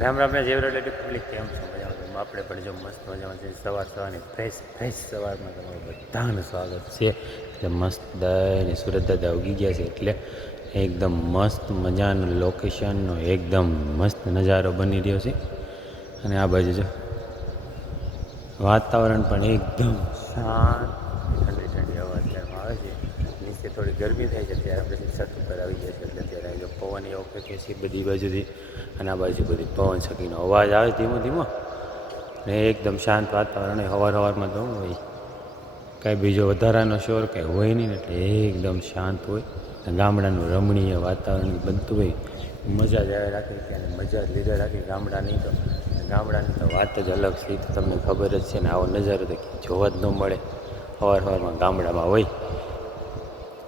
Ram Ram લેટી public કેમ છો આપણે પણ જો મસ્ત મજામાં છે સવાર સવારની ફ્રેશ ફ્રેશ સવારમાં તમારું બધાનું સ્વાગત છે. એટલે મસ્ત અને સુરત દાદા ઉગી ગયા છે એટલે એકદમ મસ્ત મજાનું લોકેશનનો એકદમ મસ્ત નજારો બની રહ્યો છે. અને આ બાજુ જો વાતાવરણ પણ એકદમ શાંત ઠંડી ઠંડી હવા અત્યારમાં આવે છે. નીચે થોડી ગરમી થાય છે ત્યારે આપણે છત ઉપર આવી જાય છે એટલે ત્યારે પવન એવો ફેંકે છે બધી બાજુથી. અને આ બાજુ બધી પવન છકીનો અવાજ આવે ધીમો ધીમો. ને એકદમ શાંત વાતાવરણ. હવાર હવારમાં તો હોય. કાંઈ બીજો વધારાનો શોર કાંઈ હોય નહીં એટલે એકદમ શાંત હોય. અને ગામડાનું રમણીય વાતાવરણ બનતું હોય. મજા જ આવે રાખી કે મજા જ લીધે રાખી ગામડાની તો. ગામડાની તો વાત જ અલગ છે તો તમને ખબર જ છે ને આવો નજારો તો જોવા જ ન મળે. સવાર સવારમાં ગામડામાં હોય.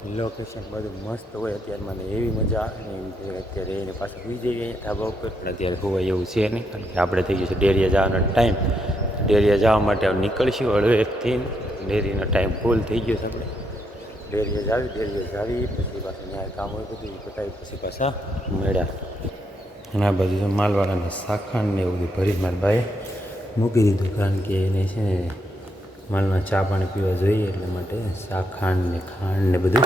લોકેશન બધું મસ્ત હોય. અત્યારે મને એવી મજા આવે ને અત્યારે એને પાછું સુઈ જઈએ અહીંયા ધાબા ઉપર. પણ અત્યારે હોવાય એવું છે નહીં, કારણ કે આપણે થઈ ગયું છે ડેરિયા જવાનો ટાઈમ. ડેરિયા જવા માટે નીકળશું હળવેકથી ડેરીનો ટાઈમ ફૂલ થઈ ગયો છે ડેરીએ જાવી ડેરીએ જાવી, પછી પાછું ન્યાય કામ હોય બધું પતાવી, પછી પાછા મળ્યા અને આ બધું માલવાળાને શાખાંડ ને એવું બધું ભરી મારા ભાઈએ મૂકી દીધું, કારણ કે એને છે ને માલમાં ચા પાણી પીવા જોઈએ એટલા માટે શાખાંડ ને ખાંડ ને બધું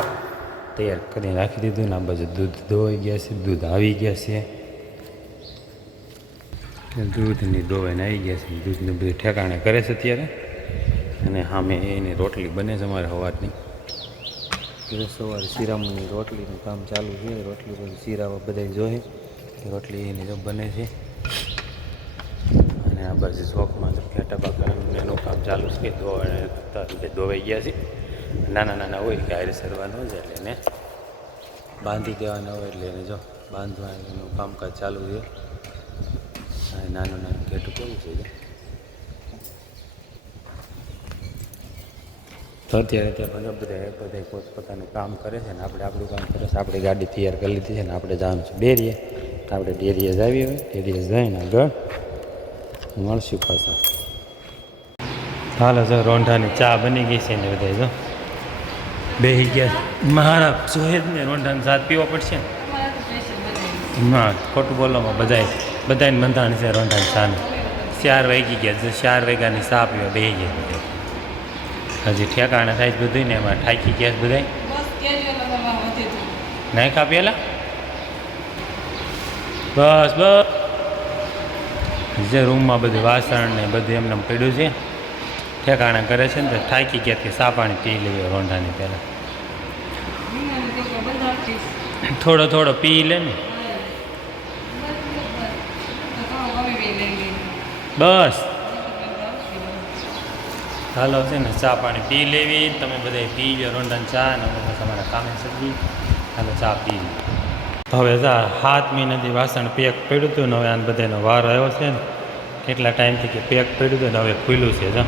તૈયાર કરીને રાખી દીધું ને આ બાજુ દૂધ ધોવાઈ ગયા છે, દૂધ આવી ગયા છે. દૂધની ધોવાઈને આવી ગયા છે, દૂધને બધું ઠેકાણે કરે છે અત્યારે. અને સામે એની રોટલી બને છે અમારે સવારની. એટલે સવારે શિરામણની રોટલીનું કામ ચાલુ છે, રોટલી પછી શિરાવા બધા જોઈએ રોટલી એની બને છે. આ બાજુ શોખમાં ફેટા પાકવાનું એનું કામ ચાલુ છે એટલે ધોવાઈ ગયા છે. નાના નાના હોય કે હારે સરવાનું હોય એટલે એને બાંધી દેવાના હોય એટલે એને જો બાંધવાનું કામકાજ ચાલુ છે. નાનું નાનું ઘેટું કેવું છે. તો અત્યારે ત્યાં બધા બધા બધા પોતપોતાનું કામ કરે છે ને આપણે આપણું કામ કરે છે. આપણી ગાડી તૈયાર કરી લીધી છે ને આપણે જવાનું છે ડેરીએ. તો આપણે ડેરીએ જ આવીએ હોય ડેરીએ જઈને આગળ મળશું પાછા. હાલો સર રોંઢાની ચા બની ગઈ છે ને બધા જો. બેહી ગયા. મારા જોઈએ જ ને રોંઢાની સાથ પીવો પડશે ને. ખોટું બોલવામાં બધાય બધાને બંધાણ છે રોંઢાની ચાને ચાર વાગી ગયા ચાર વાગ્યાની ચા પીવા બેહી ગયા હજી ઠેકાણા થાય છે બધું ને એમાં ઠાકી ગયા બધાય. નાખા પેલા? બસ બસ. જે રૂમમાં બધું વાસણ ને બધું એમને એમ પડ્યું છે, ઠેકાણા કરે છે ને તો થાકી ગયા કે સા પાણી પી લઈએ રોંઢાની પહેલાં. થોડો થોડો પી લે ને. બસ. હાલો છે ને ચા પાણી પી લેવી, તમે બધા પી લો રોંઢાની ચા ને તમારા કામે સજી હાલો, ચા પી હવે જા હાથ મહિનાથી વાસણ પેક પડ્યું હતું ને હવે આને બધાનો વાર આવ્યો છે ને. કેટલા ટાઈમથી કે પેક પડ્યું હતું ને હવે ખુલ્લું છે જો.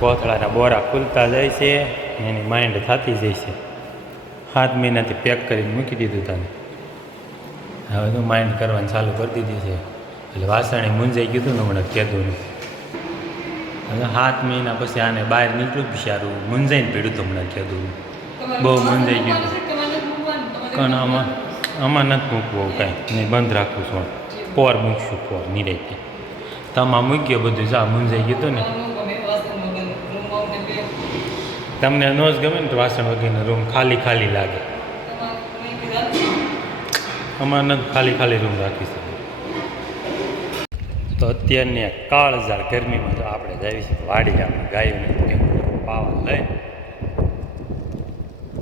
કોથળાના બોરા ખુલતા જાય છે એની માઇન્ડ થતી જાય છે. સાત મહિનાથી પેક કરીને મૂકી દીધું તને હવે તો માઇન્ડ કરવાનું ચાલુ કરી દીધી છે. એટલે વાસણે મૂંઝાઈ ગયું હતું ને હમણાં ને હવે સાત મહિના પછી આને બહાર નીકળ્યું બિચારું મૂંઝાઈને પડ્યું હતું હમણાં કીધું બહુ મૂંઝાઈ ગયું પણ આમાં નથી મૂકવું કાંઈ. નહીં બંધ રાખું છું પોર મૂકશું પોર, નિરાયતે. તમા મૂક્યો બધું. જા, મૂંઝાઈ ગયું હતું ને. તમને ન જ ગમે ને તો વાસણ વગેરેનો રૂમ ખાલી ખાલી લાગે. અમારે નથી ખાલી ખાલી રૂમ રાખી શકે તો અત્યારની કાળઝાળ ગરમીમાં તો આપણે છીએ વાડી આપણે ગાયોને પાવા લઈ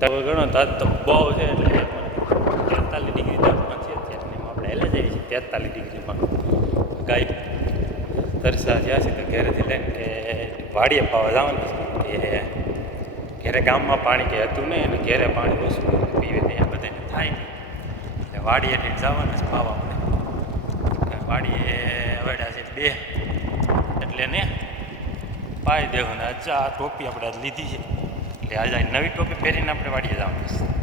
તો ગણો તો આજ તો બહુ છે એટલે તેતાલીસ ડિગ્રી તાપમાન છે એમાં આપણે હેલે જઈએ છીએ તેતાલીસ ડિગ્રીમાં. ગાય તરસા જ્યાં છે તો ઘેરેથી લઈને કે વાડીએ પાવા જવાનું છે. કે ઘેરે ગામમાં પાણી કે હતું નહીં, અને ઘેરે પાણી ઓછું પીવે ને આ બધાને થાય એટલે વાડીએ એટલે જવાનું છે પાવા આપણે વાડીએ અવેડા છે બે. એટલે ને પાઈ દેવું ને આ ટોપી આપણે લીધી છે. એટલે આજે નવી ટોપી પહેરીને આપણે વાડીએ જવાનું છે.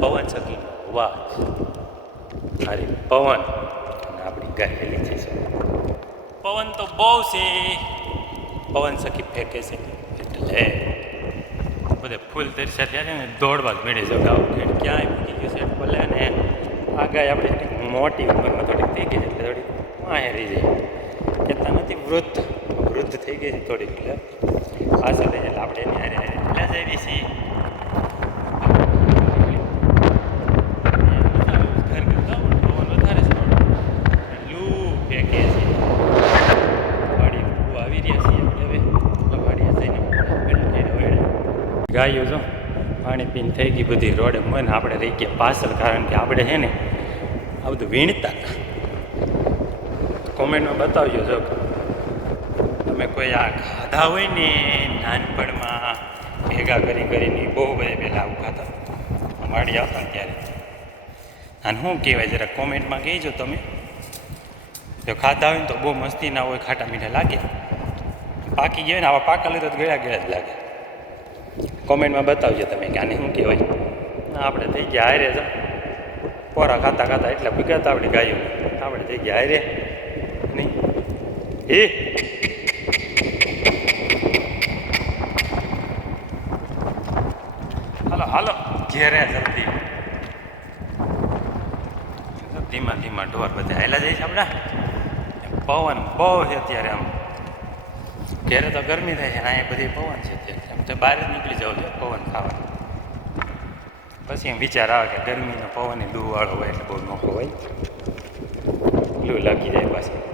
પવન સખી. અવાજ અરે પવન. અને આપણી ગાયેલી છે પવન તો બહુ છે. પવન સખી ફેંકે છે. એટલે બધે ફૂલ તરસ્યા થયા ને દોડવા જ મેળે છે. ગાવ ખેડ ક્યાંય મૂકી ગયું છે ભલે ને આ ગાય આપણે થોડીક મોટી ઉંમરમાં થોડીક થઈ ગઈ છે એટલે થોડીક માહે રહી જાય. કહેતા નથી વૃદ્ધ. વૃદ્ધ થઈ ગઈ છે થોડીક એટલે આ સાથે એટલે આપણે એની હારે હારે એટલે જઈ છીએ ઘર કરતા પવન વધારે છે એટલું ફેંકે છે વાડી આવી રહ્યા છીએ આપણે હવે વાડીએ જઈને પેલું થઈને વળ્યા ગાયો જો, પાણી પીને થઈ ગઈ બધી રોડે. મને આપણે રહી ગયા પાછળ, કારણ કે આપણે છે ને આ બધું વીણતા. કોમેન્ટમાં બતાવજો જો. તમે કોઈ આ ખાધા હોય ને, નાનપણમાં ભેગા કરી કરીને બહુ બધા પહેલાં આવું ખાતા વાડી આવતા ત્યારે. અને શું કહેવાય, જરા કોમેન્ટમાં કહેજો તમે. જો ખાધા હોય ને તો બહુ મસ્તી ના હોય, ખાટા મીઠા લાગે. પાકી ગયા ને, આવા પાકા લીધો તો ગળ્યા ગળ્યા જ લાગે. કોમેન્ટમાં બતાવજો તમે કે આને શું કહેવાય. આપણે થઈ ગયા હારે તો પોરા ખાતા ખાતા એટલા ભીગાતા આપણી ગાયો. આપણે થઈ ગયા હારે. નહીં. એ. હાલો હાલો. ઘેરે જલ્દી ધીમા ધીમા ઢોર બધા હાલા જાય છે આપણે. પવન બહુ છે અત્યારે આમ. ઘેરે તો ગરમી થાય છે અને અહીંયા બધી પવન છે અત્યારે. તો બહાર જ નીકળી જવું જોઈએ પવન ખાવા પછી એમ વિચાર આવે કે ગરમીનો પવન એ વાળો હોય એટલે બહુ નોખો હોય લૂ લાગી જાય પાછી.